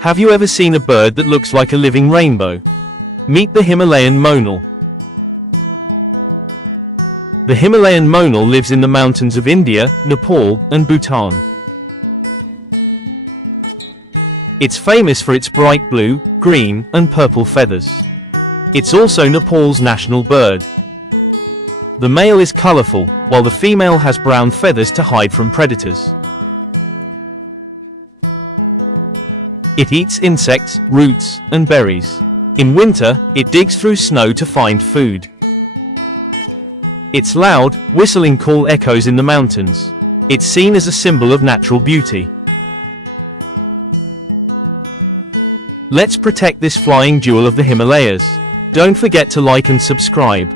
Have you ever seen a bird that looks like a living rainbow? Meet the Himalayan Monal. The Himalayan Monal lives in the mountains of India, Nepal, and Bhutan. It's famous for its bright blue, green, and purple feathers. It's also Nepal's national bird. The male is colorful, while the female has brown feathers to hide from predators. It eats insects, roots, and berries. In winter, it digs through snow to find food. Its loud, whistling call echoes in the mountains. It's seen as a symbol of natural beauty. Let's protect this flying jewel of the Himalayas. Don't forget to like and subscribe.